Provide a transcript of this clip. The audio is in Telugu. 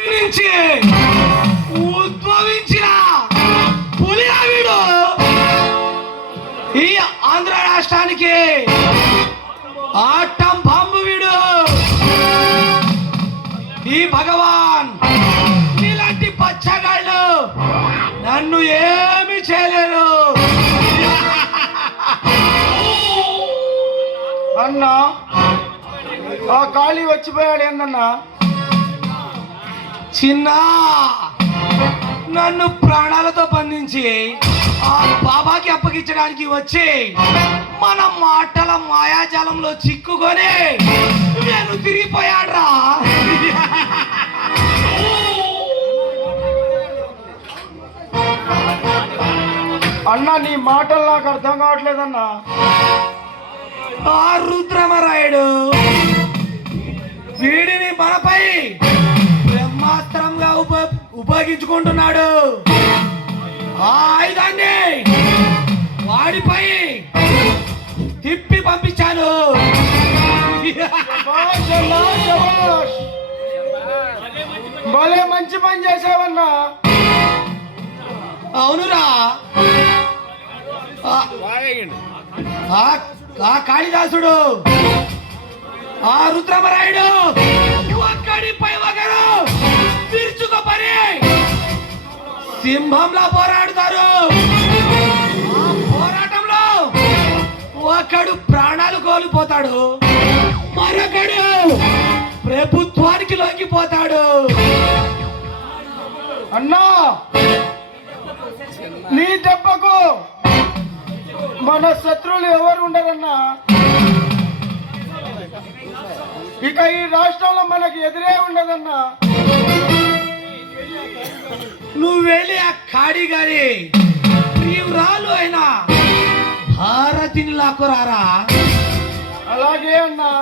నుంచి ఉద్భవించిన పులిరావిడు ఈ ఆంధ్ర రాష్ట్రానికి ఆటం బాంబు వీడు. ఈ భగవాన్ ఇలాంటి పచ్చగాళ్ళు నన్ను ఏమి చేయలేరు. అన్నా ఆ ఖాళీ వచ్చిపోయాడు ఏందన్నా? చిన్న నన్ను ప్రాణాలతో బంధించి ఆ బాబాకి అప్పగించడానికి వచ్చి మన మాటల మాయాజాలంలో చిక్కుకొని నేను తిరిగిపోయాడ్రా. అన్నా నీ మాటలు నాకు అర్థం కావట్లేదన్నా. ఆ రుద్రమరాయుడు వీడిని మనపై బ్రహ్మాస్త్రంగా ఉపయోగించుకుంటున్నాడు. ఆ ఆయుధాన్ని వాడిపై తిప్పి పంపించాను. భలే మంచి పని చేసావన్నా. అవునురా, ఆ కాళిదాసుడు ఆ రుద్రమరాయుడు ఒక్కడిపై ఒకరు విరుచుకోపని సింహంలా పోరాడుతారు. ఆ పోరాటంలో ఒకడు ప్రాణాలు కోల్పోతాడు, మరొకడు ప్రభుత్వానికి లొంగిపోతాడు. అన్నా నీ దెబ్బకు మన శత్రువులు ఎవరు ఉండరన్నా. ఇక ఈ రాష్ట్రంలో మనకి ఎదురే ఉండదన్నా. నువ్వు వెళ్ళి ఆ కాడి గారి ప్రియురాలు అయినా భారతిని లాక్కురారా. అలాగే అన్నా.